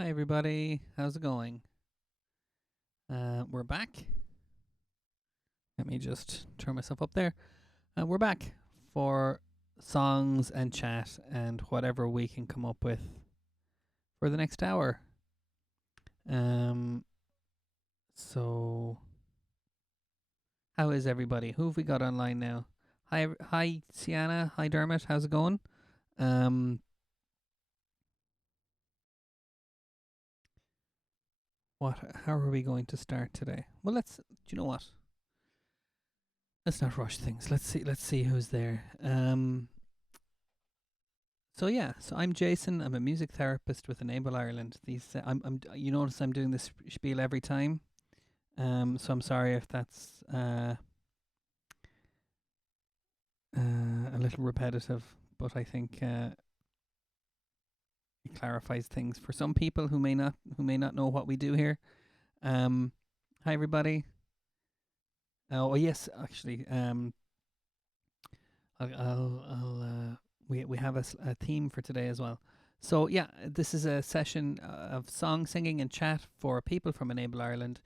Hi, everybody. How's it going? We're back. Let me just turn myself up there. We're back for songs and chat and whatever we can come up with for the next hour. Um, so, how is everybody? Who have we got online now? Hi, Sienna. Hi, Dermot. How's it going? Um, what? How are we going to start today? Well, let's. Do you know what? Let's not rush things. Let's see. Let's see who's there. So I'm Jason. I'm a music therapist with Enable Ireland. You notice I'm doing this spiel every time. So I'm sorry if that's a little repetitive, but I think it clarifies things for some people who may not know what we do here. Hi everybody. Oh yes, actually, we have a theme for today as well. So yeah, this is a session of song singing and chat for people from Enable Ireland,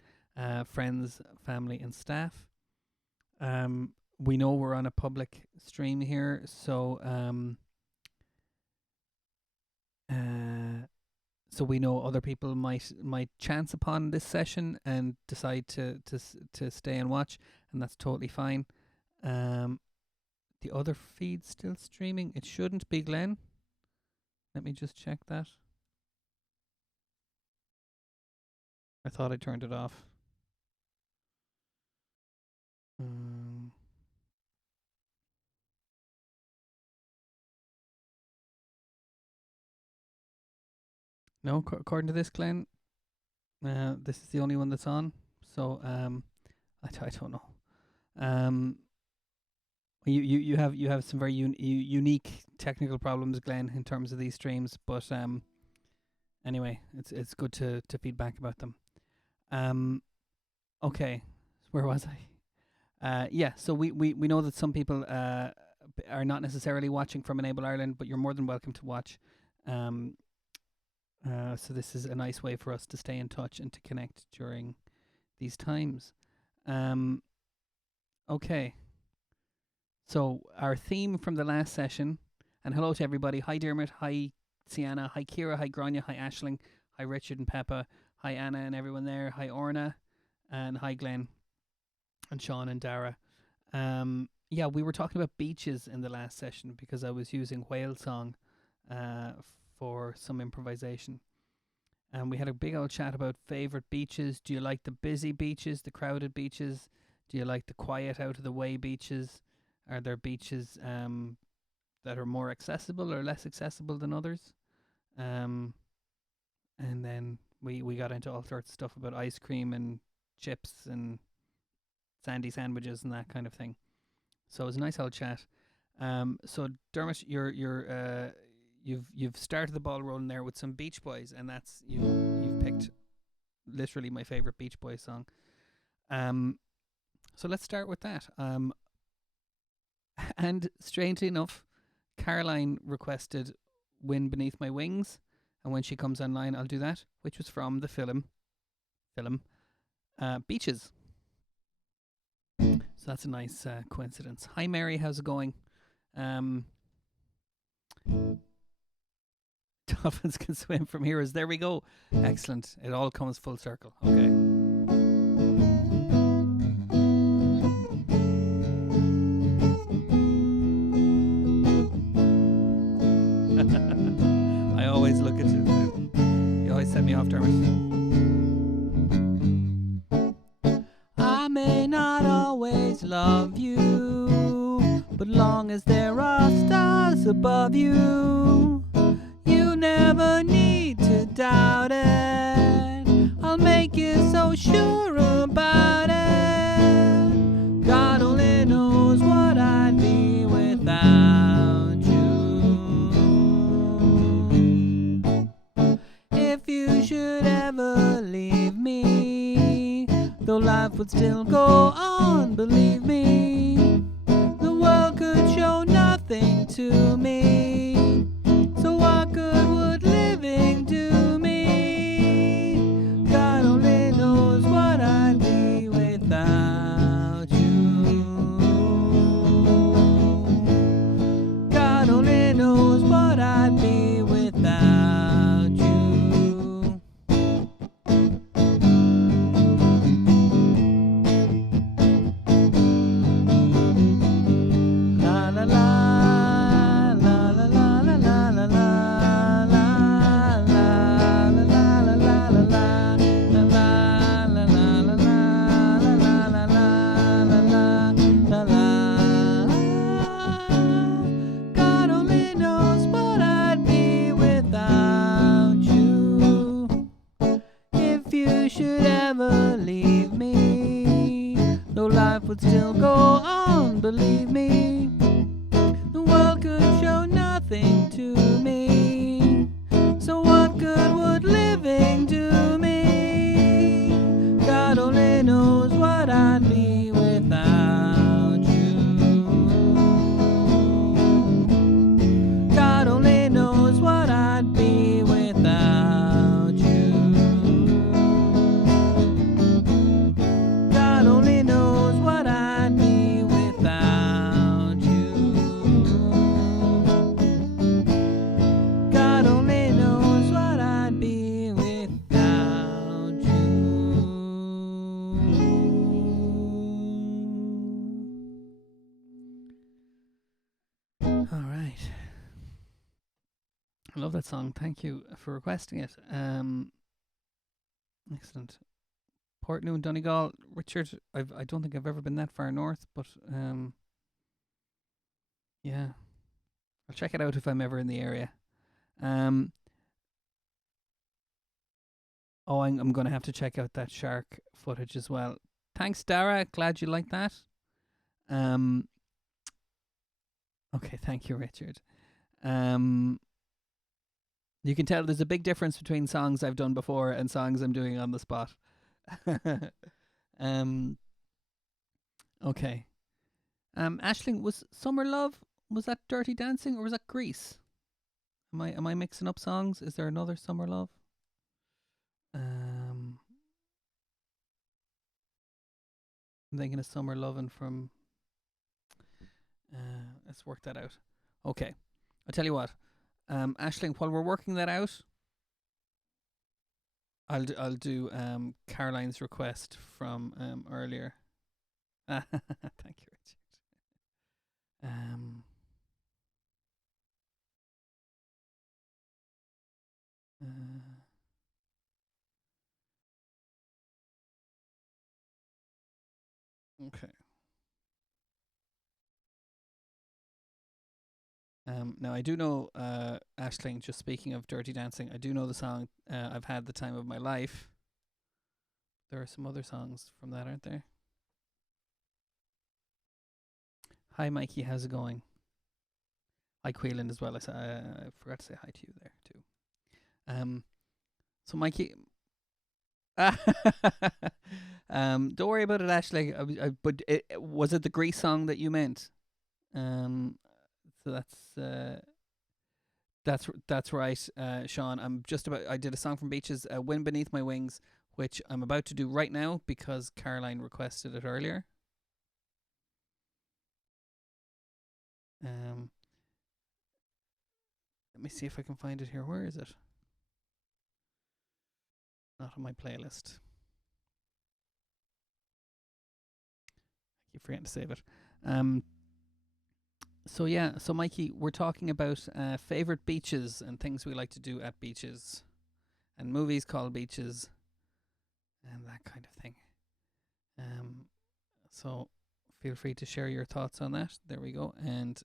friends, family, and staff. We know we're on a public stream here, so so we know other people might chance upon this session and decide to stay and watch, and that's totally fine. The other feed's still streaming. It shouldn't be, Glenn. Let me just check that. I thought I turned it off. No, according to this, Glenn, this is the only one that's on. So I don't know. You have some very unique technical problems, Glenn, in terms of these streams. But anyway, it's good to feedback about them. Okay, where was I? Yeah, so we know that some people are not necessarily watching from Enable Ireland, but you're more than welcome to watch. So this is a nice way for us to stay in touch and to connect during these times. Okay. So our theme from the last session, and hello to everybody. Hi Dermot, hi Sienna, hi Kira, hi Grania, hi Ashling, hi Richard and Peppa, hi Anna and everyone there, hi Orna, and hi Glenn, and Sean and Dara. Yeah, we were talking about beaches in the last session because I was using Whale Song for some improvisation. And we had a big old chat about favourite beaches. Do you like the busy beaches, the crowded beaches? Do you like the quiet, out of the way beaches? Are there beaches that are more accessible or less accessible than others? And then we got into all sorts of stuff about ice cream and chips and sandy sandwiches and that kind of thing. So it was a nice old chat. So Dermot, you've started the ball rolling there with some Beach Boys, and that's you've picked literally my favorite Beach Boys song. So let's start with that. And strangely enough, Caroline requested "Wind Beneath My Wings," and when she comes online, I'll do that, which was from the film Beaches. So that's a nice coincidence. Hi Mary, how's it going? Dolphins can swim from heroes. There we go. Excellent. It all comes full circle. Okay. I always look at you. You always set me off, Dermot. I may not always love you, but long as there are stars above you, you never need to doubt it. I'll make you so sure about it. God only knows what I'd be without you. If you should ever leave me, though life would still go on, believe me, the world could show nothing to me. So what good would living do me? nothing to me. So what good would living do me? God only knows what I'd be without you. God only knows what I'd be without you. God only knows what I'd be without you. God only knows what I'd be without you. All right. I love that song. Thank you for requesting it. Excellent. Portnew and Donegal. Richard, I don't think I've ever been that far north, but yeah, I'll check it out if I'm ever in the area. I'm going to have to check out that shark footage as well. Thanks, Dara. Glad you like that. Okay, thank you, Richard. You can tell there's a big difference between songs I've done before and songs I'm doing on the spot. Okay. Aisling, was Summer Love, was that Dirty Dancing or was that Grease? Am I mixing up songs? Is there another Summer Love? I'm thinking of Summer Lovin' from let's work that out. Okay. I'll tell you what. Aisling, while we're working that out, I'll do Caroline's request from earlier. Thank you, Richard. Okay. Now I do know, Aisling, just speaking of Dirty Dancing, I do know the song I've Had the Time of My Life. There are some other songs from that, aren't there? Hi, Mikey, how's it going? Hi, Queeland as well. I forgot to say hi to you there too. So Mikey, don't worry about it, Ashley. But was it the Grease song that you meant? So that's right, Sean. I did a song from Beaches, "Wind Beneath My Wings," which I'm about to do right now because Caroline requested it earlier. Let me see if I can find it here. Where is it? Not on my playlist. I keep forgetting to save it. So yeah, so Mikey, we're talking about favorite beaches and things we like to do at beaches, and movies called Beaches, and that kind of thing. So feel free to share your thoughts on that. There we go. And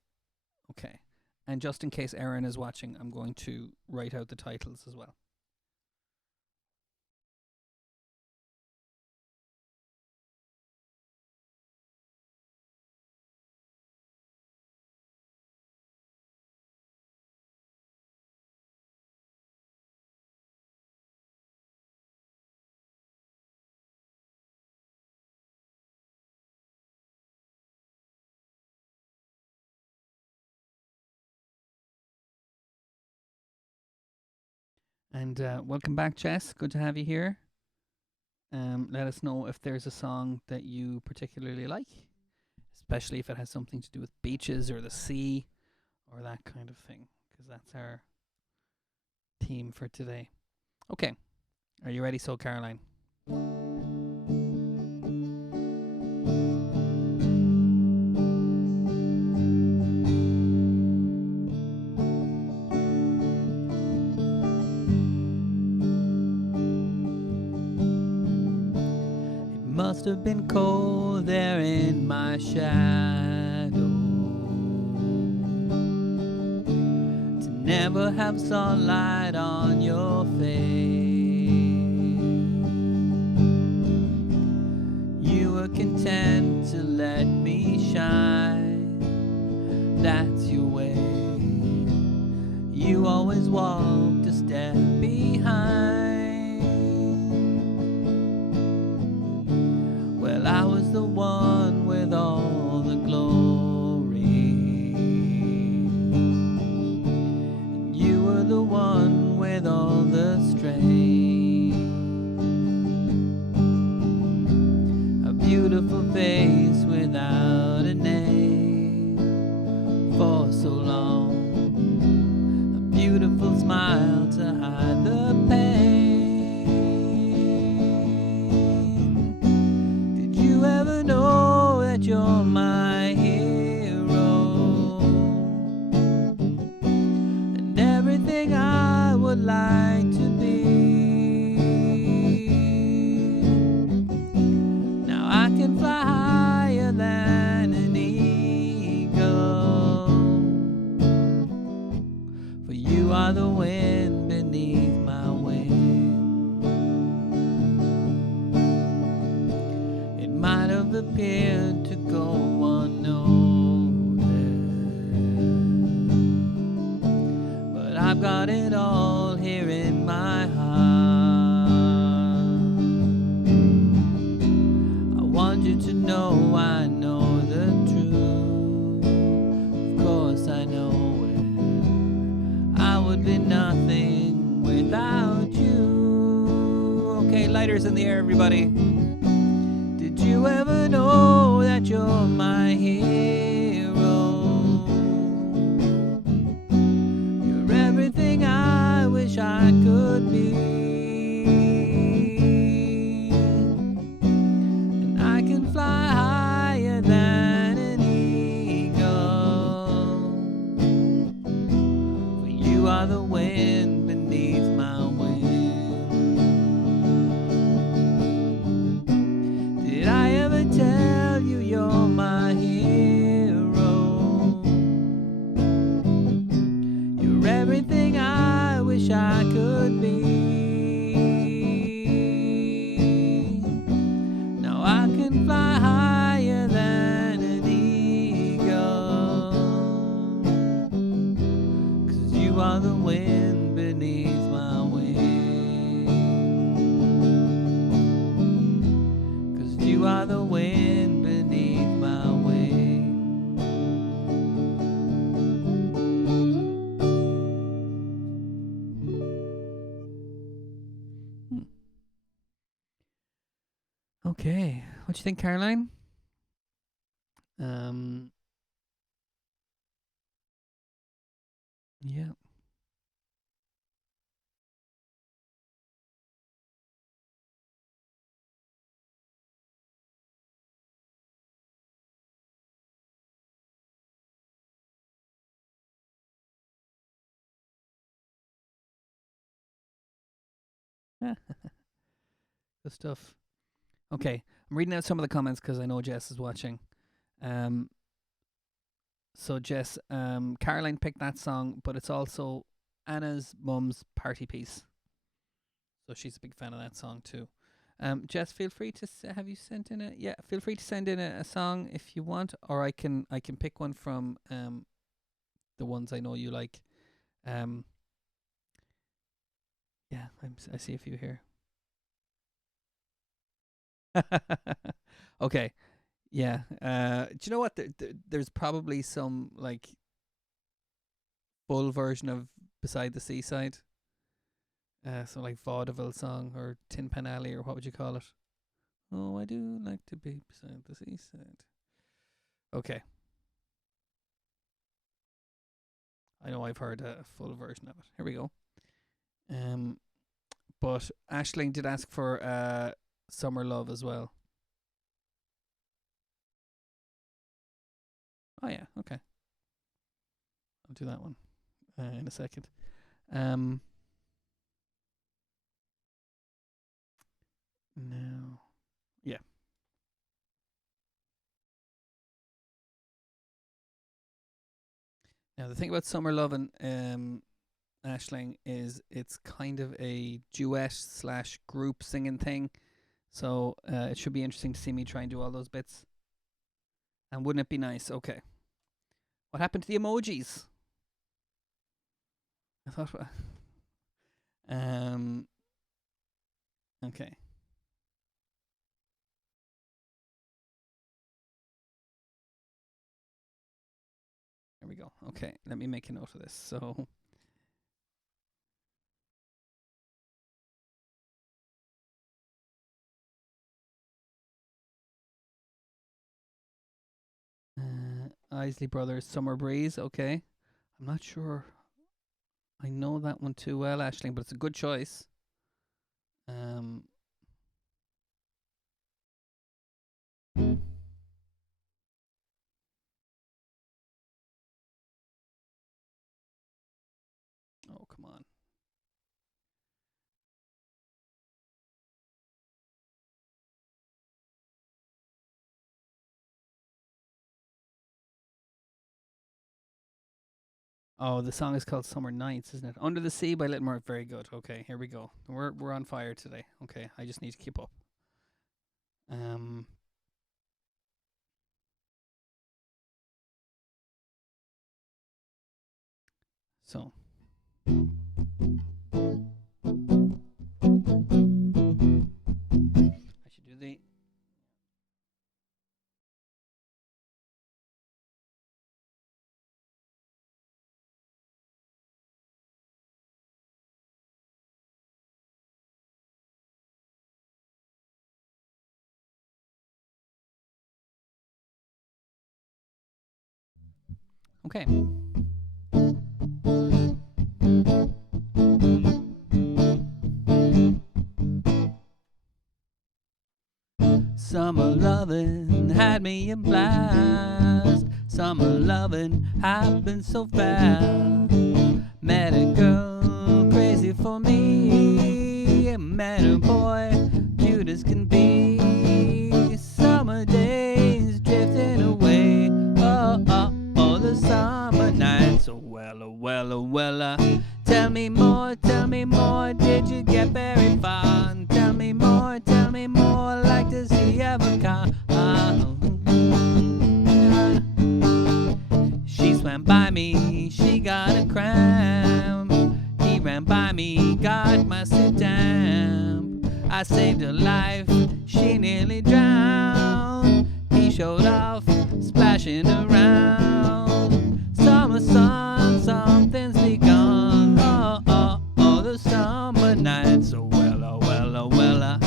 okay, and just in case Erin is watching, I'm going to write out the titles as well. And welcome back, Jess. Good to have you here. Let us know if there's a song that you particularly like, especially if it has something to do with beaches or the sea or that kind of thing, because that's our theme for today. Okay, are you ready? So, Caroline. Must have been cold there in my shadow to never have sunlight on your face. You were content to let me shine, that's your way. you always walked a step behind. Well, I was the one with all the glory, and you were the one with all the strength. A beautiful face without a name for so long. A beautiful smile to hide the pain. Did you ever know that you're my hero? And everything I would like to be. Now I can fly higher than an eagle, for you are the wind beneath my wing. It might have appeared to go unnoticed, but I've got it all here in my heart. I want you to know I know the truth. Of course I know it. I would be nothing without you. Okay, lighters in the air, everybody. Did you ever know that you're my hero? You're everything I wish I could be. And I can fly higher than an eagle, for you are the wind beneath my wing. Did I ever tell you you're my hero? You're everything I wish I could be. Now I can fly higher than an eagle, 'cause you are the wind beneath my wing. 'Cause you are the wind beneath my wing. Okay, what do you think, Caroline? Yeah. Good stuff. Okay, I'm reading out some of the comments because I know Jess is watching. Um, so Jess, Caroline picked that song, but it's also Anna's mum's party piece, so she's a big fan of that song too. Jess, feel free to have you sent in a feel free to send in a song if you want, or I can pick one from the ones I know you like. Um, yeah, I see a few here. Okay, yeah. Do you know what? There's probably some like full version of Beside the Seaside. So like vaudeville song or Tin Pan Alley or what would you call it? Oh, I do like to be beside the seaside. Okay, I know I've heard a full version of it. Here we go. Um, but Ashling did ask for Summer Love as well. Oh yeah, okay. I'll do that one in a second. Um, no, yeah. Now the thing about Summer Love and Ashling is it's kind of a duet slash group singing thing. So it should be interesting to see me try and do all those bits. And wouldn't it be nice? Okay. What happened to the emojis? thought. Okay. There we go. Okay, let me make a note of this. So, Isley Brothers, Summer Breeze. Okay, I'm not sure. I know that one too well, Ashling, but it's a good choice. Um, oh come on. Oh, the song is called Summer Nights, isn't it? Under the Sea by Little Mermaid. Very good. Okay, here we go. We're on fire today. Okay, I just need to keep up. Um, so I should do the. Okay. Summer lovin' had me a blast. Summer lovin' happened so fast. Met a girl crazy for me. Met a boy cute as can be. Summer days drifting away. Oh, oh, oh, the summer nights. Oh, well, oh, well, oh, well. Tell me more, did you get very far? Tell me more, like to see you have a car. She swam by me, she got a cramp. He ran by me, got my sit down. I saved her life, she nearly drowned. He showed off, splashing around. Summer sun, something's begun. Oh, oh, oh, the summer nights. Oh, well, oh, well, oh, well.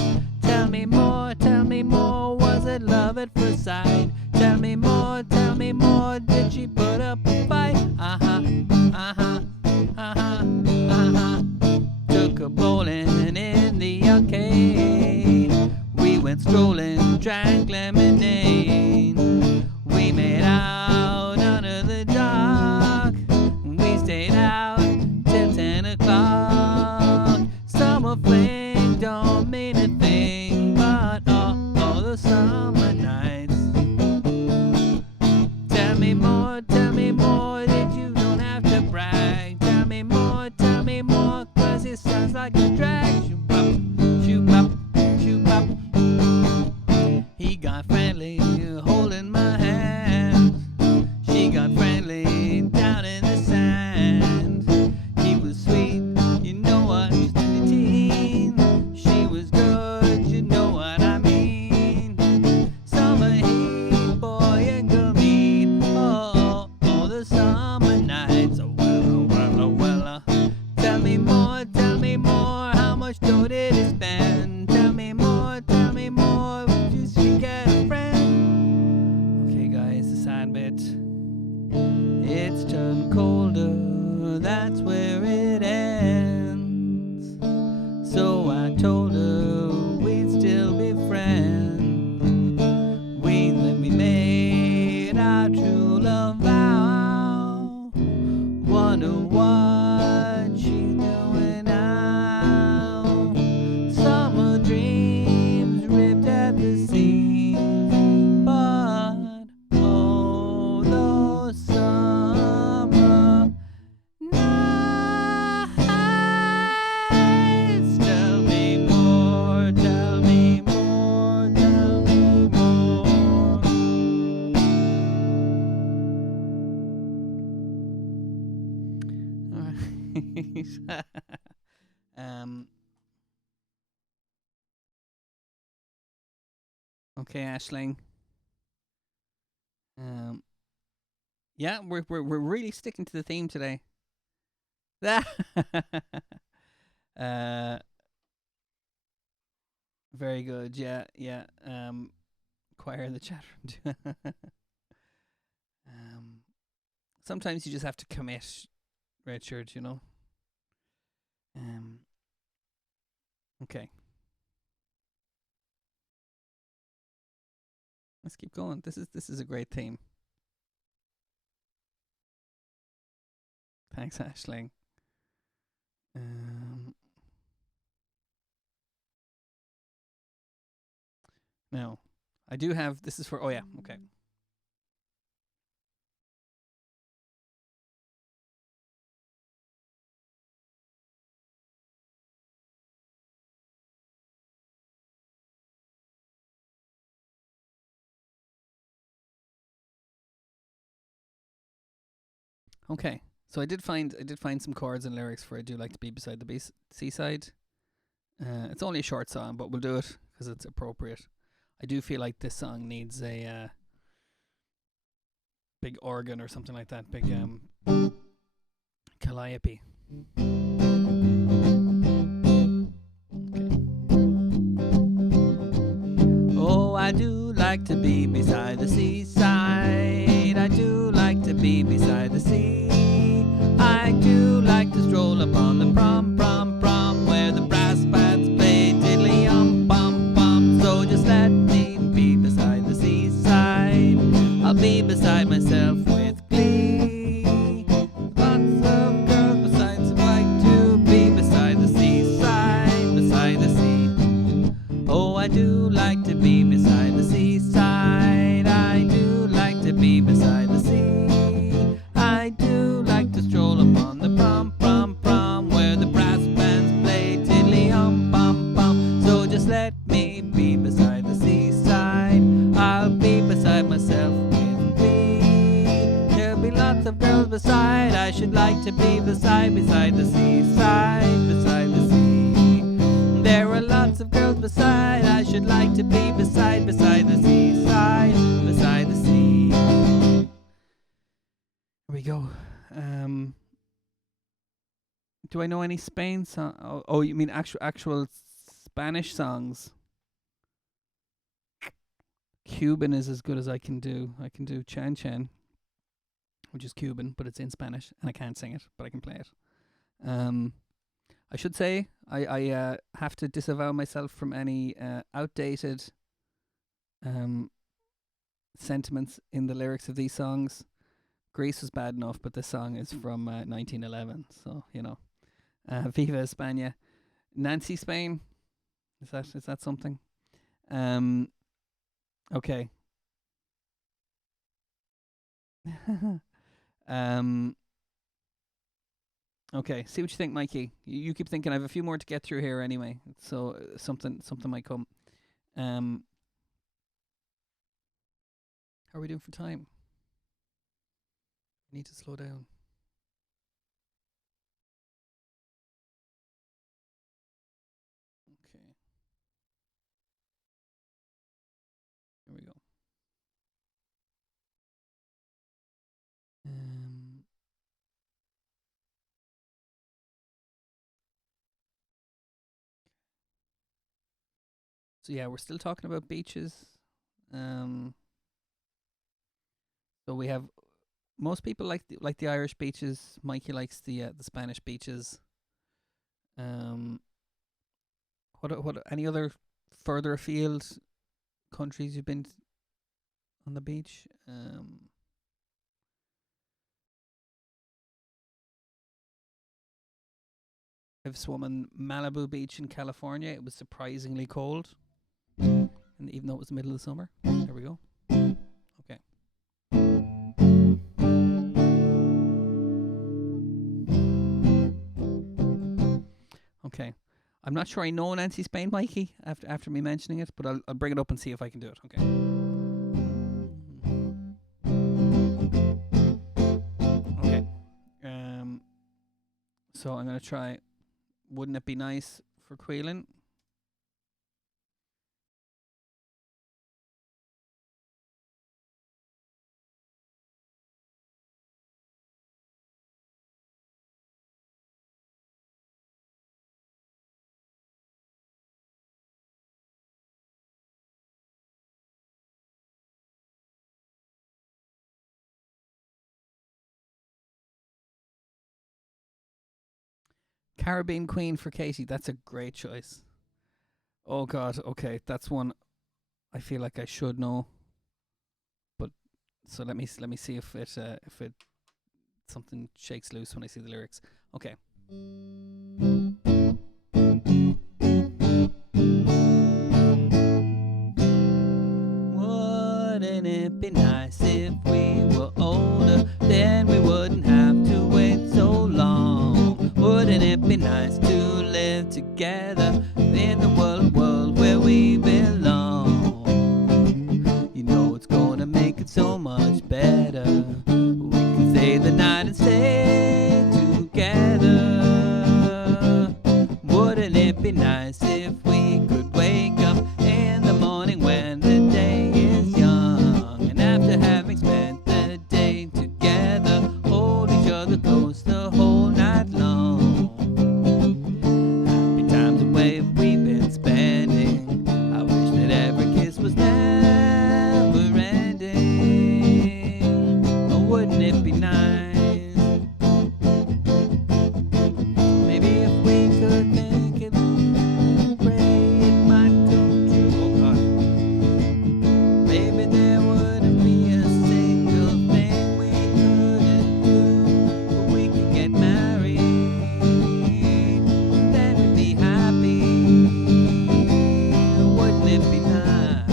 Tell me more, was it love at first sight? Tell me more, did she put up a fight? Uh-huh, uh-huh, uh-huh, uh-huh. Took her bowling in the arcade. We went strolling, drank lemonade. We made out under the dark. We stayed out till 10 o'clock. Summer fling don't mean a thing, but oh, the summer nights. Tell me more, that you don't have to brag. Tell me more, cause it sounds like a drag. Shoot up, shoot up. He got friendly, holding my hand. She got friendly, down in the sand. He was sweet, you know what, just in the teen. She was good, you know what I mean. Summer heat, boy and girl meet. Oh, oh, oh, the summer nights. Oh, well, oh, well, oh, well. Tell me more, how much dough did he spend? Tell me more, would you get a friend? Okay, guys, the sad bit. It's turned colder, that's where it ends. So I told her we'd still be friends. We made our true love vow. Wonder what she's doing now. Summer dreams ripped at the seams, but oh, those summer nights. um. Okay, Ashling. Um. Yeah, we're really sticking to the theme today. uh. Very good. Yeah. Yeah. Choir in the chat room. um. Sometimes you just have to commit, Richard. You know. Um. Okay. Let's keep going. This is a great theme. Thanks, Ashling. Um. Now, I do have. This is for. Oh yeah. Okay. Okay. So I did find some chords and lyrics for "I Do Like to Be Beside the Seaside." It's only a short song, but we'll do it because it's appropriate. I do feel like this song needs a big organ or something like that. Big calliope. Okay. Oh, I do like to be beside the seaside. I do like to be beside the sea. I do like to stroll upon the prom where the brass bands play diddly bum bum. So just let me be beside the seaside. I'll be beside myself with glee. Lots of girls besides like to be beside the seaside, beside the sea. Oh, I do like to be beside the seaside. I do like to be beside the sea. I do like to stroll upon the prom where the brass bands play tiddly bum bum. So just let me be beside the seaside. I'll be beside myself with glee. There'll be lots of girls beside. I should like to be beside the seaside, beside the sea. There are lots of girls beside. I should like to be beside the seaside, beside the sea. Here we go. Do I know any Spain song? Oh, you mean actual Spanish songs? Cuban is as good as I can do. I can do Chan Chan, which is Cuban, but it's in Spanish, and I can't sing it, but I can play it. I should say I have to disavow myself from any outdated sentiments in the lyrics of these songs. Greece was bad enough, but this song is from 1911, so you know. Viva España. Nancy Spain. Is that something? Okay. Okay. See what you think, Mikey. You keep thinking. I have a few more to get through here anyway, so something might come. How are we doing for time? I need to slow down. Okay. Here we go. So yeah, we're still talking about beaches. So we have most people like the Irish beaches. Mikey likes the Spanish beaches. What any other further afield countries you've been on the beach? I've swum on Malibu Beach in California. It was surprisingly cold, and even though it was the middle of the summer. There we go. Okay. Okay. I'm not sure I know Nancy Spain, Mikey, after me mentioning it, but I'll bring it up and see if I can do it. Okay. Okay. So I'm gonna try. Wouldn't it be nice for Queelan? Caribbean Queen for Katie. That's a great choice. Oh God. Okay, that's one I feel like I should know. But so let me see if it something shakes loose when I see the lyrics. Okay. Wouldn't it be nice if we were older? Then we wouldn't have to wait so long. Wouldn't it be nice to live together in the world where we belong? You know it's gonna make it so much better. We can stay the night and stay together. Wouldn't it be nice if we could wake up in the morning when the day is young, and after having spent the day together, hold each other close the whole night long? Happy times away we've been spending. I wish that every kiss was never ending. Oh, wouldn't it be nice? Maybe if we could make it pray, it might come true. Oh God. Maybe there wouldn't be a single thing we couldn't do, but we could get married, then we'd be happy. Wouldn't it be nice?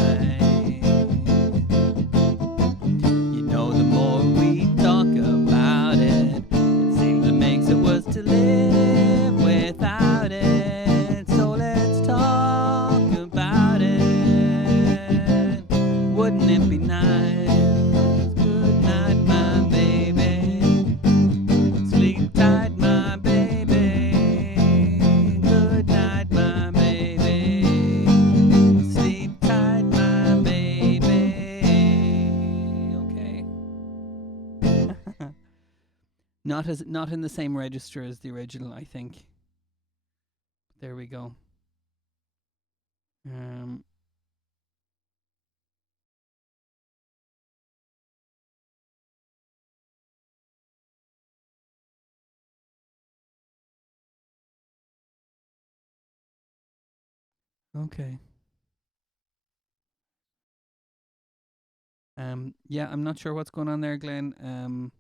You know, the more we talk about it, it seems it makes it worse to live without it. So let's talk about it. Wouldn't it be nice? Good night, my baby. Sleep tight, my baby. Good night, my baby. Sleep tight, my baby. Okay. Not in the same register as the original, I think. There we go. Um. Okay. Yeah, I'm not sure what's going on there, Glenn.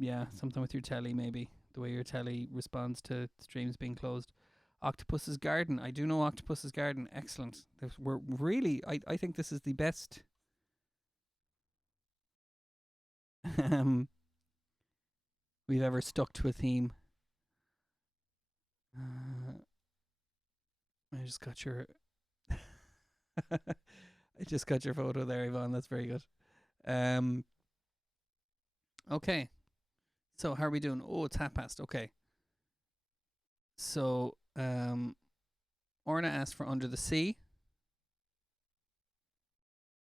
Yeah, something with your telly, maybe the way your telly responds to streams being closed. Octopus's Garden. I do know Octopus's Garden. Excellent. We're really. I think this is the best. um, we've ever stuck to a theme. Uh, I just got your. I just got your photo there, Yvonne. That's very good. Um. Okay. So how are we doing? Oh, it's half past. Okay. So Orna asked for Under the Sea.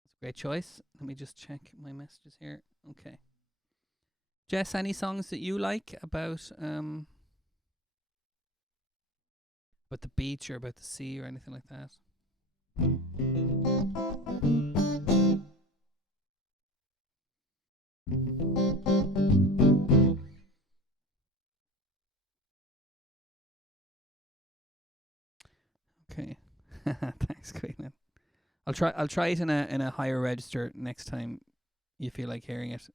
It's a great choice. Let me just check my messages here. Okay. Jess, any songs that you like about the beach or about the sea or anything like that? Okay. Thanks, Queen. I'll try it in a higher register next time you feel like hearing it.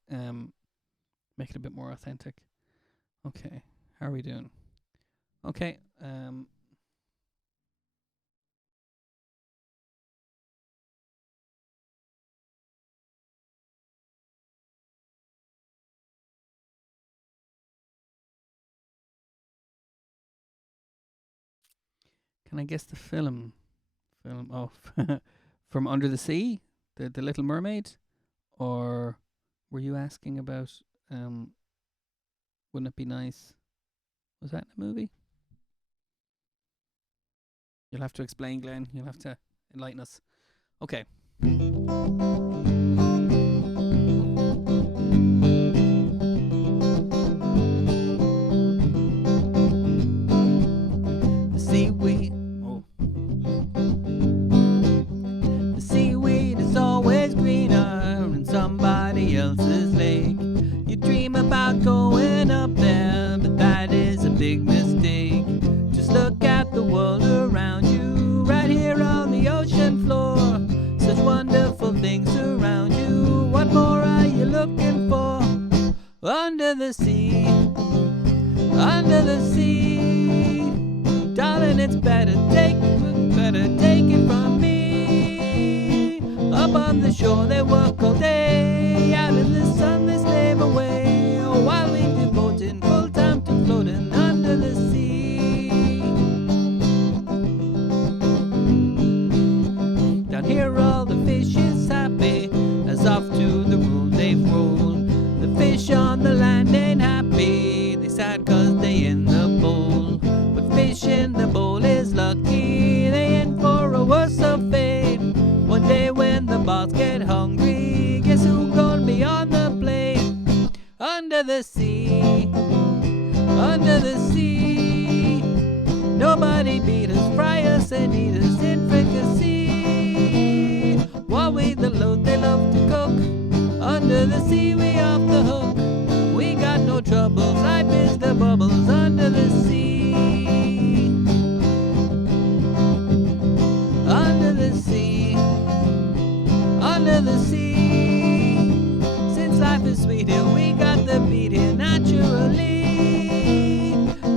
Make it a bit more authentic. Okay. How are we doing? Okay. Can I guess the film? Film. Oh, from Under the Sea, the Little Mermaid, or were you asking about Wouldn't it be nice? Was that in a movie? You'll have to explain, Glenn. You'll have to enlighten us. Okay. The seaweed. Oh. The seaweed is always greener in somebody else's lake. You dream about going up there, but that is a big mistake. Just look at the world around you, right here on the ocean floor. Such wonderful things around you. What more are you looking for? Under the sea, under the sea. Darling, it's better take it from me. Up on the shore they work all day, out in the sun they slave away, while we devoting full time to floating under the sea. Down here all the fish is happy, as off to the rule they've rolled. The fish on the land ain't happy, they sad cause they in the bowl. But fish in the bowl is lucky, they in for a worse of fate. One day when the boss get hungry, guess who gonna be on the plate? Under the sea, under the sea. Nobody beat us, fry us and eat us in fricassee. While we the load they love to cook, under the sea we off the hook. We got no troubles, life is the bubbles under the sea. Under the sea, under the sea. Since life is sweet here, we got the beat here naturally.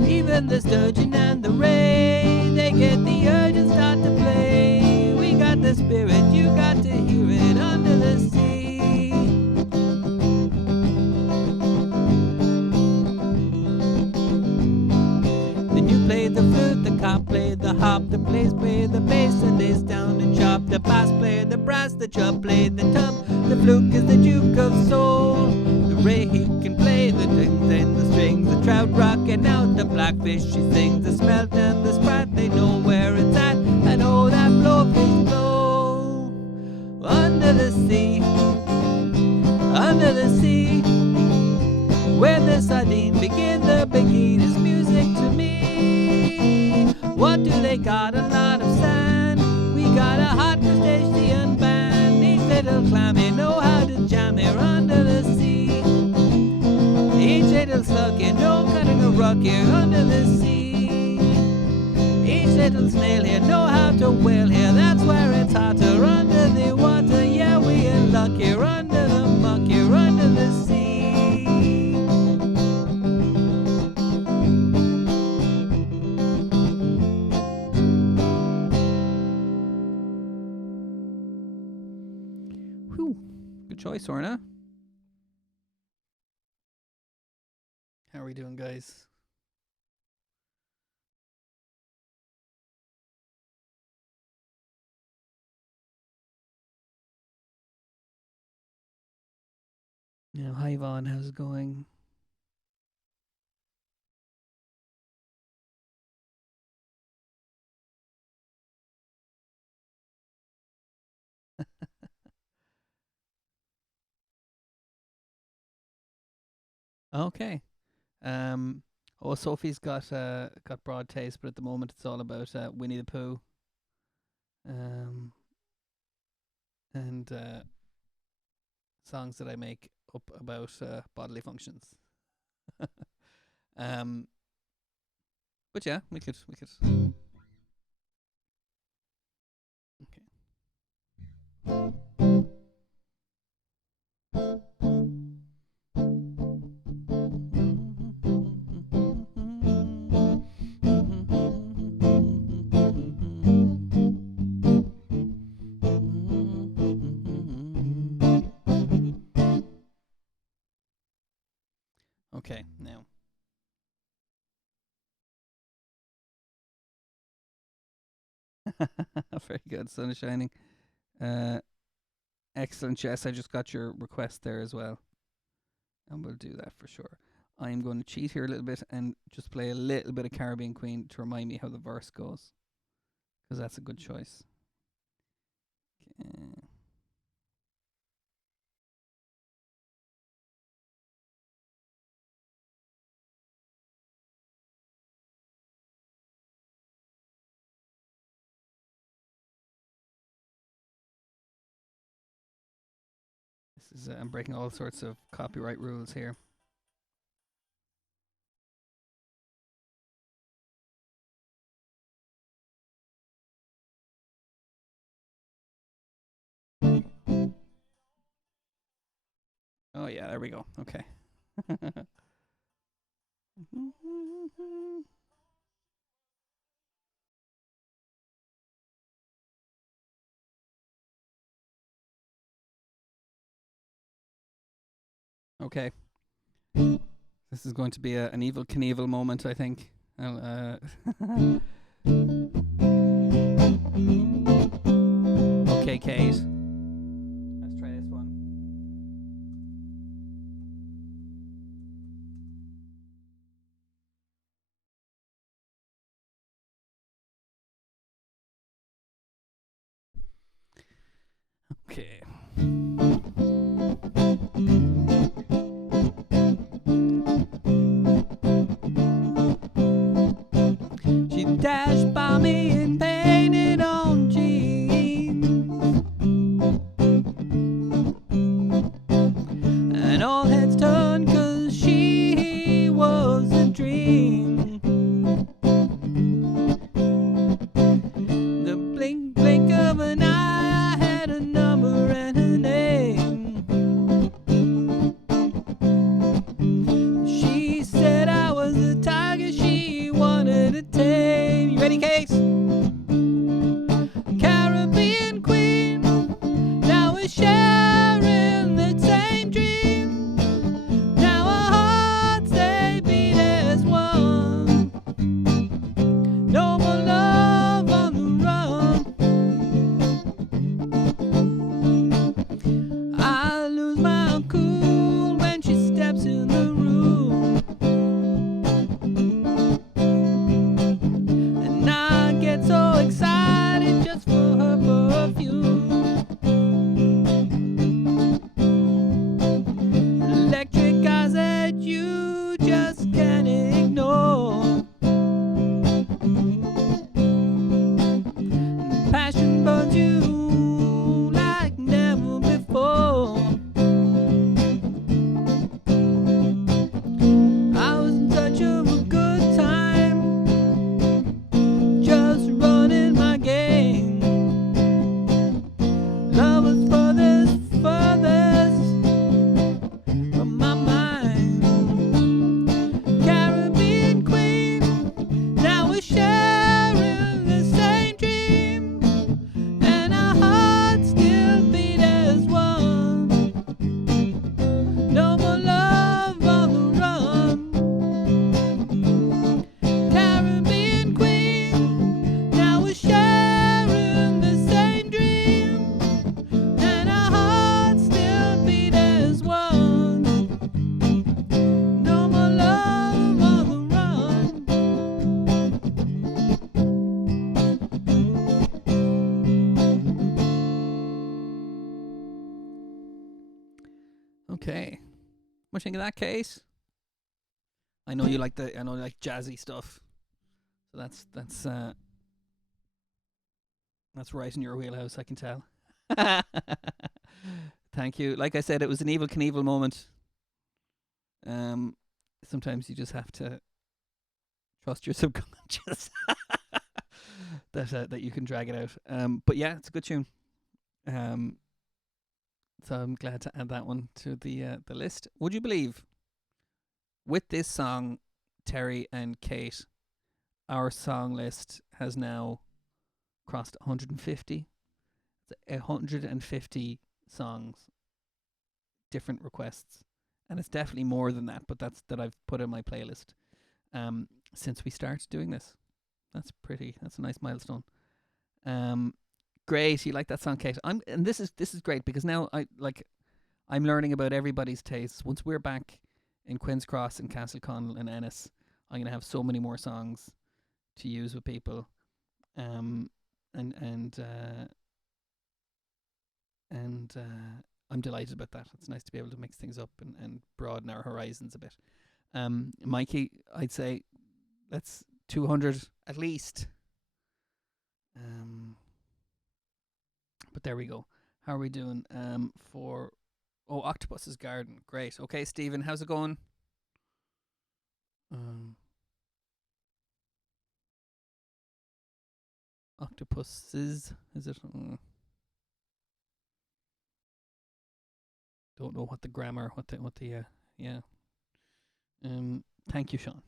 Even the sturgeon and the ray, they get the urge and start to play. We got the spirit, you got to hear it under the sea. Then you play the flute, the cop played the hop, the plays play the bass and lays down and chop. The bass played the brass, the chub played the tub. The fluke is the duke of soul. The ray he can play the strings and the strings. The trout rocking out, the blackfish she sings. The smelt and the sprat, they know where it's at. And oh, that blowfish blow under the sea, under the sea. Where the sardine begin, the begin is music to me. What do they got? A lot of sand. We got a hot crustacean band. Each little clammy know how to jam here under the sea. Each little slug here know cutting a rock here under the sea. Each little snail here know how to whale here. That's where it's hotter under the water. Yeah, we in luck here under the muck here under the sea. Whew. Good choice, Orna. How are we doing, guys? Yeah, hi Yvonne, how's it going? Okay. Oh, Sophie's got broad taste, but at the moment it's all about Winnie the Pooh. Um, and songs that I make up about bodily functions. um, but yeah, we could. Okay. Okay, now. Very good. Sun is shining. Excellent, Jess. I just got your request there as well. And we'll do that for sure. I'm going to cheat here a little bit and just play a little bit of Caribbean Queen to remind me how the verse goes, because that's a good choice. Okay. This is I'm breaking all sorts of copyright rules here. Oh yeah, there we go. Okay. Okay. This is going to be an Evil Knievel moment, I think. Okay, Kate. Let's try this one. Okay. She dashed by me in painted on jeans, and all heads turned 'cause she was a dream. The blink, blink of an eye, I had a number and a name. She said I was a tiger she wanted to tame. You ready, Case? Caribbean Queen, now we're sharing the same dream. Now our hearts, they beat as one. No more love on the run. I lose my cool when she steps in the room, and I get so excited just for her perfume. Electric eyes that you just can't ignore. Passion burns you like never before. I was in such of a good time, just running my game. Love was furthest, furthest from my mind. Caribbean Queen, now we're sharing the same dream, and our hearts still beat as one. No more love on the run. Caribbean Queen, now we're sharing the same dream, and our hearts still beat as one. No more love on the run. Okay. What do you think of that, Case? I know you like jazzy stuff. So that's right in your wheelhouse, I can tell. Thank you. Like I said, it was an Evil Knievel moment. Sometimes you just have to trust your subconscious that you can drag it out. But yeah, it's a good tune. So I'm glad to add that one to the list. Would you believe, with this song, Terry and Kate, our song list has now crossed 150. 150 songs, different requests, and it's definitely more than that. But that I've put in my playlist since we started doing this. That's a nice milestone. Great, you like that song, Kate? And this is great because now I'm learning about everybody's tastes. Once we're back in Queen's Cross and Castleconnell and Ennis. I'm gonna have so many more songs to use with people, um, and and uh, and I'm delighted about that. It's nice to be able to mix things up and broaden our horizons a bit. Mikey, I'd say that's 200 at least. But there we go. How are we doing? For Octopus's Garden. Great. Okay, Stephen, how's it going? Octopuses, is it? Don't know what the grammar, what the yeah. Thank you, Sean.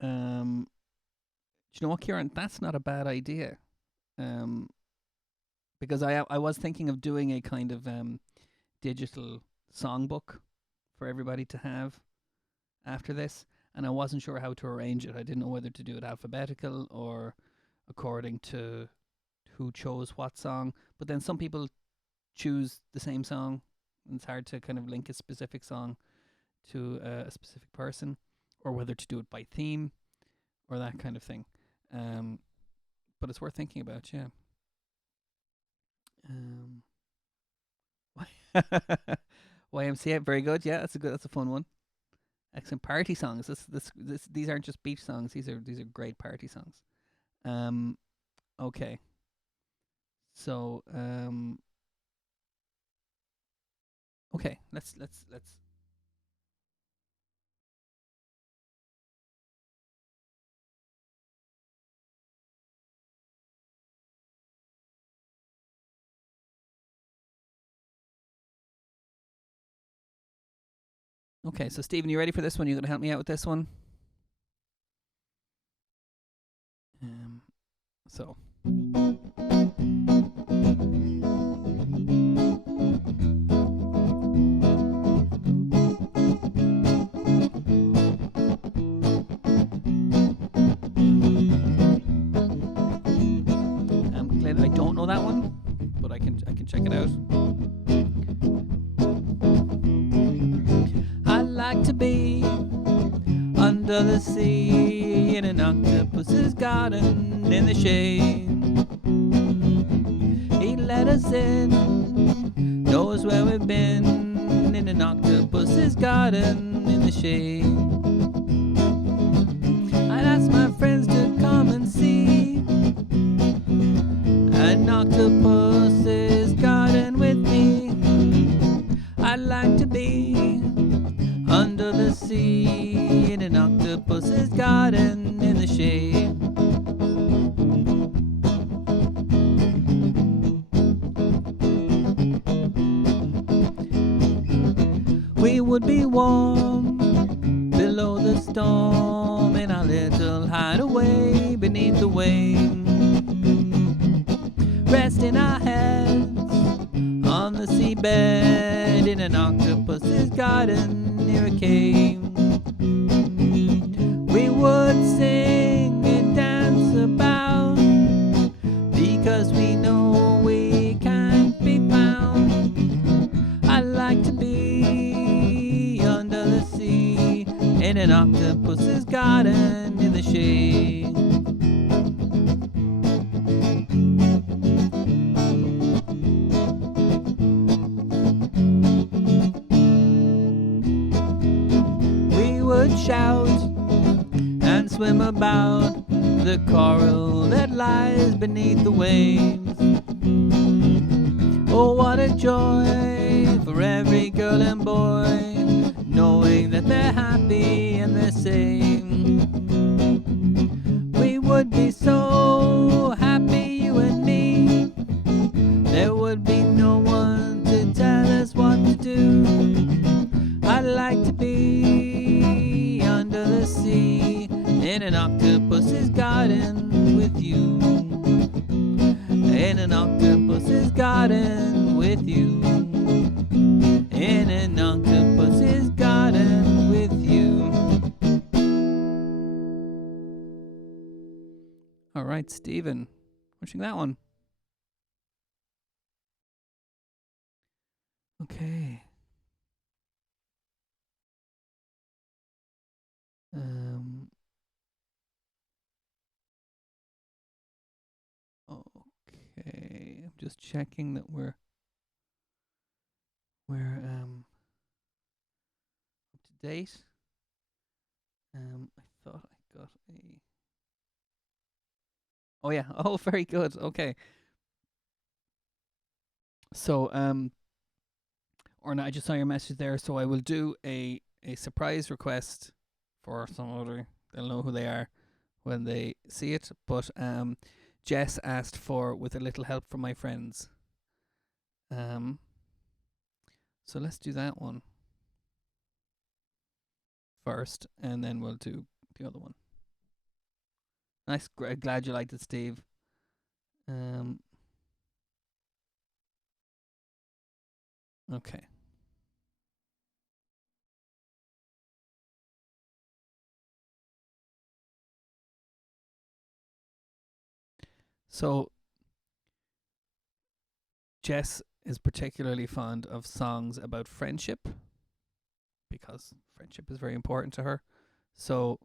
Do you know what, Kieran? That's not a bad idea. Because I was thinking of doing a kind of digital songbook for everybody to have after this, and I wasn't sure how to arrange it. I didn't know whether to do it alphabetical or according to who chose what song. But then some people choose the same song, and it's hard to kind of link a specific song to a specific person, or whether to do it by theme or that kind of thing. But it's worth thinking about, yeah. YMCA, very good. Yeah, that's a good. That's a fun one. Excellent party songs. These aren't just beach songs. These are great party songs. Okay. So okay. Let's. Okay. So Stephen, you ready for this one? You gonna help me out with this one? So. I don't know that one, but I can check it out. I'd like to be under the sea in an octopus's garden in the shade. He let us in, knows where we've been in an octopus's garden in the shade. I'd ask my friends to come and see an octopus's garden with me. I'd like to be under the sea in an octopus's garden in the shade. We would be warm below the storm in our little hideaway beneath the waves, resting our heads on the seabed in an octopus's garden near a cave. We would sing and dance about because we know we can't be found. I like to be under the sea in an octopus's garden in the shade. Shout and swim about the coral that lies beneath the waves. Oh, what a joy for every girl and boy, knowing that they're happy and they're safe. We would be so happy, you and me. There would be no one to tell us what to do. I'd like to be under the sea in an octopus's garden with you. In an octopus's garden with you. In an octopus's garden with you. All right, Stephen, watching that one. Okay. Um. Okay. I'm just checking that we're up to date. I thought I got a. Oh yeah. Oh, very good. Okay. So Orna, I just saw your message there. So I will do a surprise request for somebody. They'll know who they are when they see it. But Jess asked for with a little help from my friends. Um. So let's do that one first, and then we'll do the other one. Nice. Glad you liked it, Steve. Um. Okay. So Jess is particularly fond of songs about friendship because friendship is very important to her. So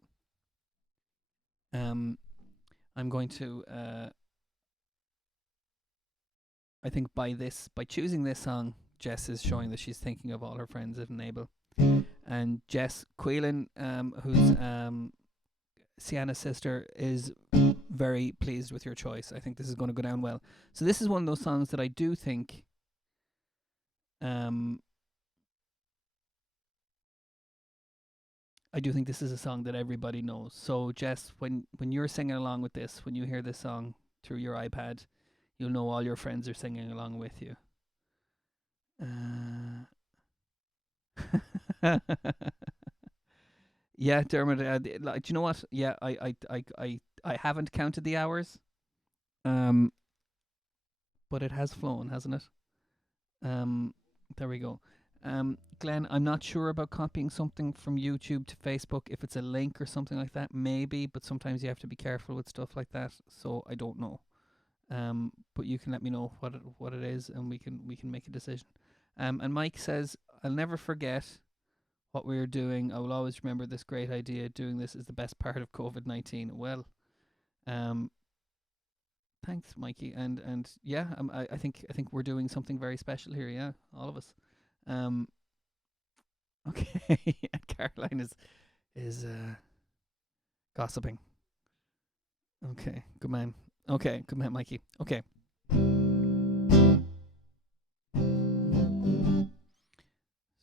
um, I'm going to I think by choosing this song, Jess is showing that she's thinking of all her friends if able. And Jess Quelan, who's Sienna's sister, is very pleased with your choice. I think this is going to go down well. So this is one of those songs that I do think um this is a song that everybody knows. So Jess, when you're singing along with this, when you hear this song through your iPad, you'll know all your friends are singing along with you. Yeah, Dermot. Do you know what? Yeah, I haven't counted the hours. Um, but it has flown, hasn't it? Um, there we go. Glenn, I'm not sure about copying something from YouTube to Facebook. If it's a link or something like that, maybe. But sometimes you have to be careful with stuff like that. So I don't know. But you can let me know what it is, and we can make a decision. And Mike says, I'll never forget what we were doing. I will always remember this great idea. Doing this is the best part of COVID-19. Well, um, thanks, Mikey. And yeah, I think we're doing something very special here. Yeah, all of us. Um, okay. And Caroline is gossiping. Okay, good man. Okay, good man, Mikey. Okay.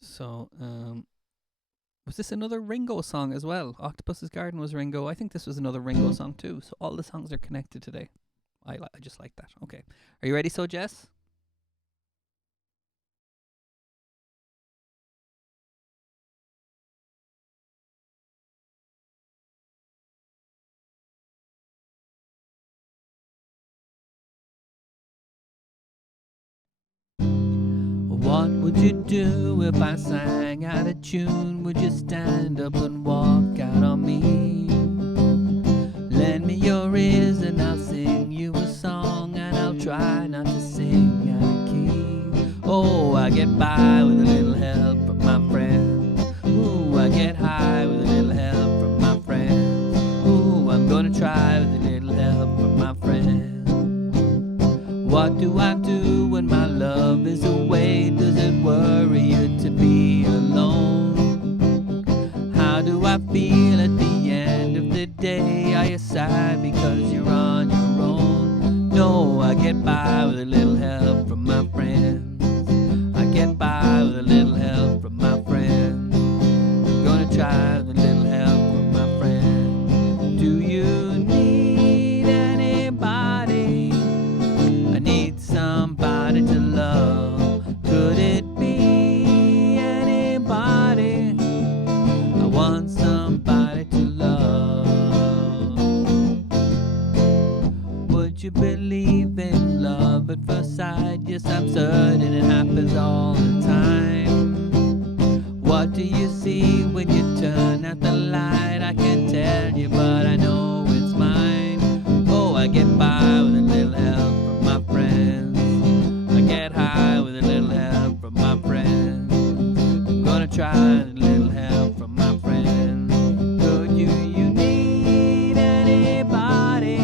So, was this another Ringo song as well? Octopus's Garden was Ringo. I think this was another Ringo song too. So all the songs are connected today. I just like that. Okay, are you ready? So Jess. What would you do if I sang out of tune? Would you stand up and walk out on me? Lend me your ears and I'll sing you a song, and I'll try not to sing out of key. Oh, I get by with a little help from my friends. Ooh, I get high with a little help from my friends. Ooh, I'm gonna try with a little help from my friends. What do I do when my love is away? Does it worry you to be alone? How do I feel at the end of the day? Are you sad because you're on your own? No, I get by with a little help from my friends. I get by with a little help from my friends. I'm gonna try with a little help from my friends. Do you need anybody? I need somebody to love. Could it be anybody? I want somebody to love. Would you believe in love at first sight? Yes, I'm certain it happens all the time. What do you see when you turn out the light? I can't tell you, but I know it's mine. Oh, I get by with a little help from my friends. I get high with a little help from my friends. try a little help from my friend. Could you need anybody?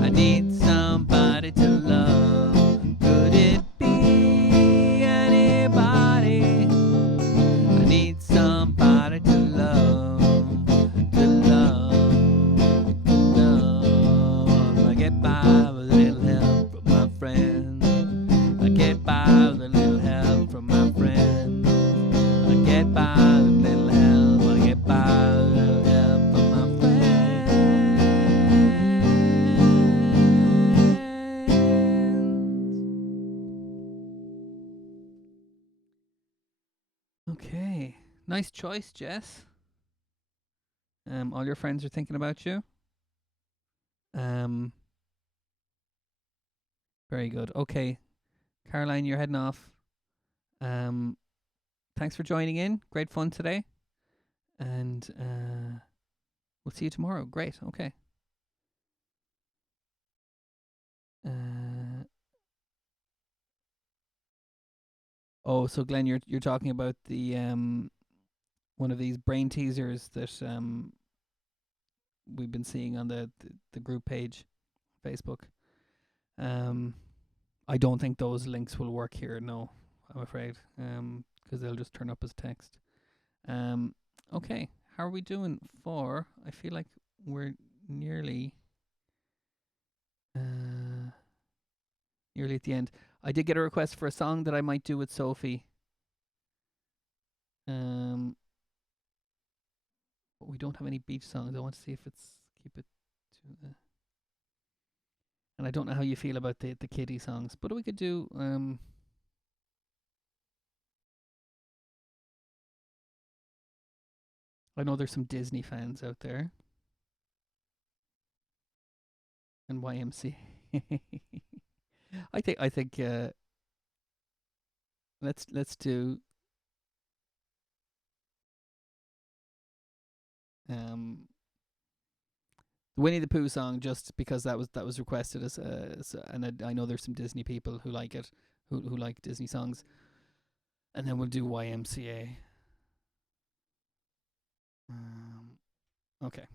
I need somebody to love. Could it be anybody? I need somebody to love, to love, to love. I get by with a little help from my friends. I get by with a little help from my friends. I get by with a little help. I get by with a little help from my friends. Okay. Nice choice, Jess. All your friends are thinking about you. Um, very good. Okay, Caroline, you're heading off. Thanks for joining in. Great fun today, and we'll see you tomorrow. Great. Okay. Oh, so Glenn, you're talking about the one of these brain teasers that we've been seeing on the group page, Facebook. I don't think those links will work here. No, I'm afraid. Because they'll just turn up as text. Okay, how are we doing for? I feel like we're nearly nearly at the end. I did get a request for a song that I might do with Sophie. But we don't have any beach songs. I want to see if it's keep it to the. And I don't know how you feel about the kiddie songs, but we could do I know there's some Disney fans out there. And YMCA. I think let's do the Winnie the Pooh song, just because that was requested as and I know there's some Disney people who like it, who like Disney songs, and then we'll do YMCA. Okay.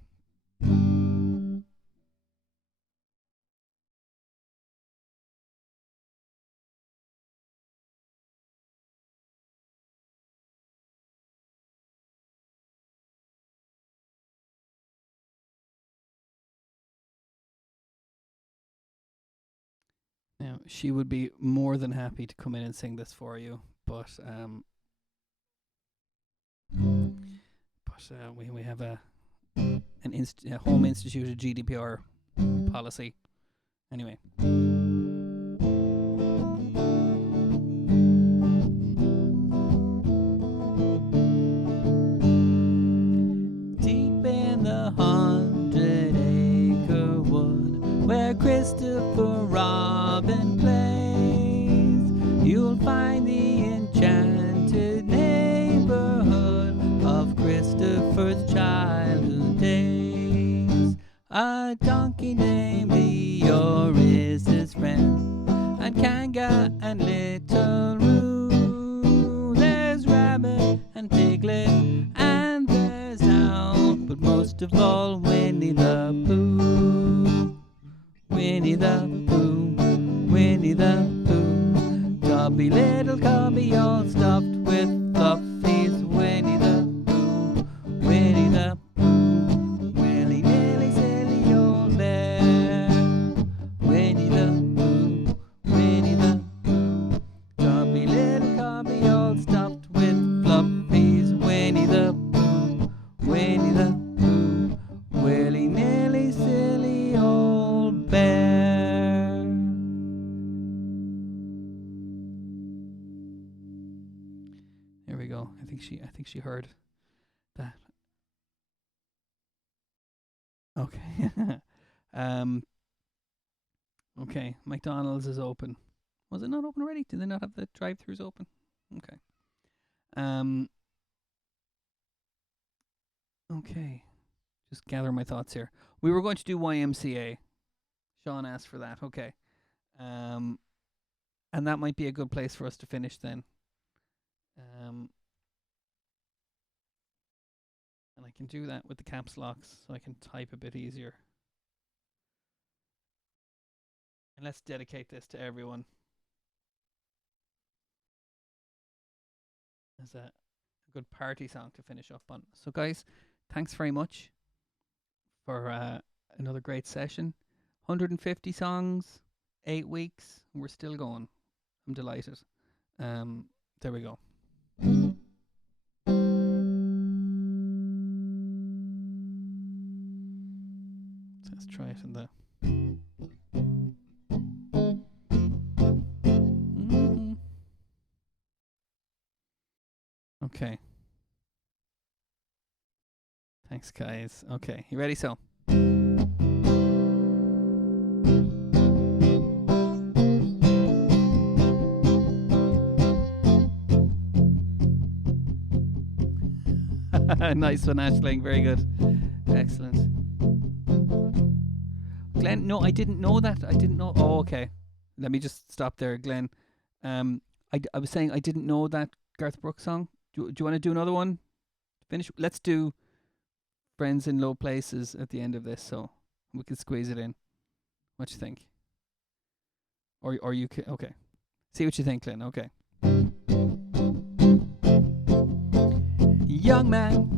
Now she would be more than happy to come in and sing this for you, but we have a home instituted GDPR policy. Anyway. Deep in the 100-acre wood where Christopher Robin plays, you'll find the enchanted neighborhood of Christopher's childhood days. A donkey named Eeyore is his friend, and Kanga and Little Roo. There's Rabbit and Piglet, and there's Owl, but most of all Winnie the Pooh. Winnie the Pooh, Winnie the Pooh. Tubby little cubby all stuffed with fluffies. Winnie the Pooh, Winnie the Pooh. Willy nilly silly old bear. Winnie the Pooh, Winnie the Pooh. Tubby little cubby all stuffed with fluffies. Winnie the Pooh, Winnie the Pooh. Willy nilly silly old bear. There we go. I think she heard that. Okay. Okay. McDonald's is open. Was it not open already? Did they not have the drive-thrus open? Okay. Okay. Just gather my thoughts here. We were going to do YMCA. Sean asked for that. Okay. And that might be a good place for us to finish then. can do that with the caps locks so I can type a bit easier. And let's dedicate this to everyone as a good party song to finish up on. So, guys, thanks very much for another great session. 150 songs, 8 weeks, and we're still going. I'm delighted. There we go. So let's try it in the. Okay. Thanks, guys. Okay, you ready? So. Nice one, Aisling. Very good. Excellent. Glenn, no, I didn't know that. I didn't know. Oh, okay. Let me just stop there, Glenn. I was saying I didn't know that Garth Brooks song. Do you want to do another one? Finish. Let's do Friends in Low Places at the end of this, so we can squeeze it in. What you think? Or you can. Okay. See what you think, Glenn. Okay. Young man,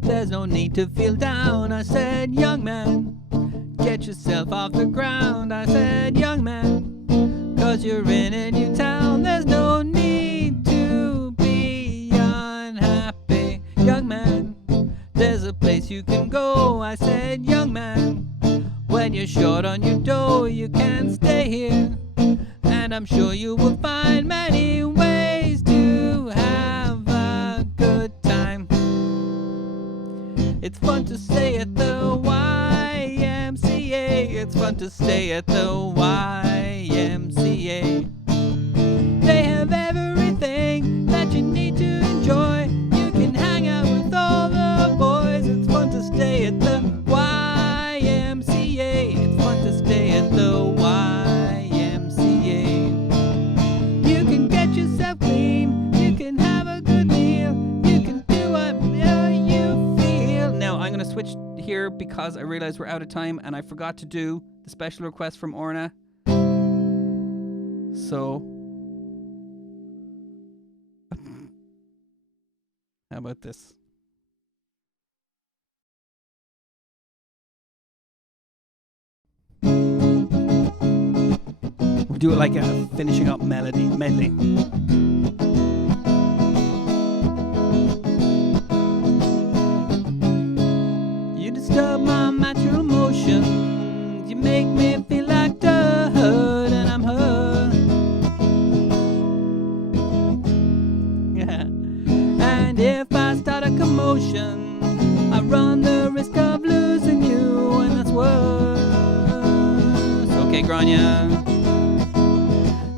there's no need to feel down. I said, young man, get yourself off the ground. I said, young man, 'cause you're in a new town. There's no need to be unhappy. Young man, there's a place you can go. I said, young man, when you're short on your dough, you can stay here. And I'm sure you will find many ways to have a good time. It's fun to stay at the YMCA. It's fun to stay at the YMCA. They have everything that you need to enjoy. You can hang out with all the boys. It's fun to stay at the YMCA. It's fun to stay at the YMCA. You can get yourself clean. You can have a good meal. You can do whatever you feel. Now, I'm going to switch here because I realized we're out of time and I forgot to do the special request from Orna. So, how about this? We'll do it like a finishing up medley. You disturb my natural motion. You make me feel like dirt, and I'm hurt. Yeah. And if I start a commotion, I run the risk of losing you, and that's worse. Okay, Grania.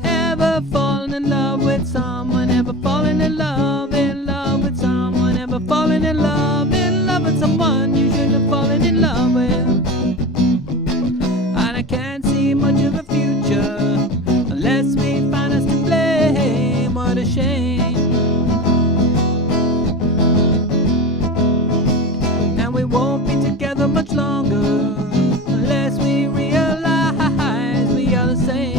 Ever fallen in love with someone? Ever fallen in love with someone? Ever fallen in love with someone you shouldn't have fallen in love with? And I can't see much of a future unless we find us to blame. What a shame. And we won't be together much longer unless we realize we are the same.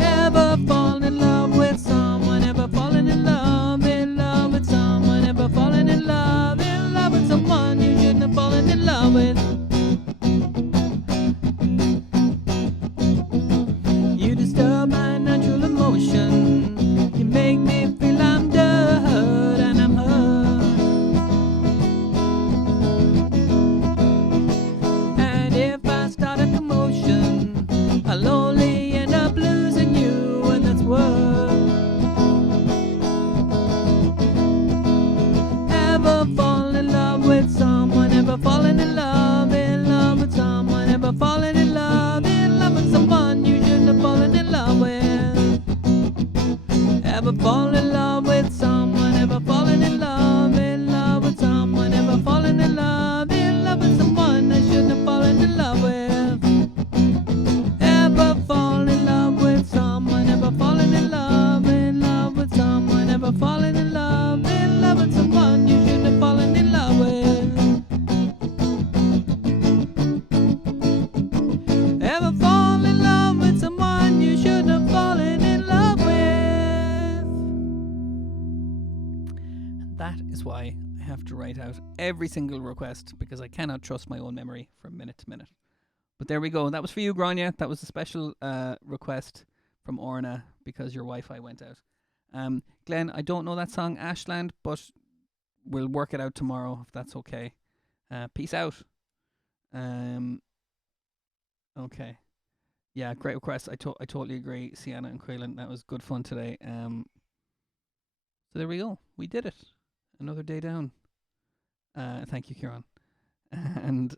Ever fallen in love with someone? Ever fallen in love with someone? Ever fallen in love with someone you shouldn't have fallen in love with? You disturb my natural emotion. You make me feel I'm dirt and I'm hurt. And if I start a commotion, I'll only end up losing you, and that's worse. Ever fallen in love with someone? Ever fallen in love with someone? Ever fallen in love with someone you shouldn't have fallen in love with? Ever fallen in love with someone? Ever fallen in love with someone? Ever fallen in love with someone I shouldn't have fallen in love with? Ever fallen in love with someone? Ever fallen in love with someone? Ever fallen in love that is why I have to write out every single request, because I cannot trust my own memory from minute to minute. But there we go. That was for you, Grania. That was a special request from Orna because your Wi-Fi went out. Glenn, I don't know that song Ashland, but we'll work it out tomorrow if that's okay. Peace out. Okay. Yeah, great request. I totally agree, Sienna and Quaylen. That was good fun today. So there we go. We did it. Another day down. Thank you, Kieran. And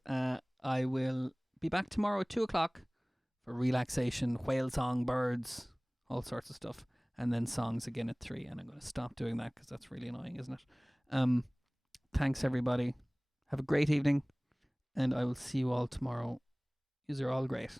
I will be back tomorrow at 2 o'clock for relaxation, whale song, birds, all sorts of stuff. And then songs again at 3. And I'm going to stop doing that because that's really annoying, isn't it? Thanks, everybody. Have a great evening. And I will see you all tomorrow. Yous are all great.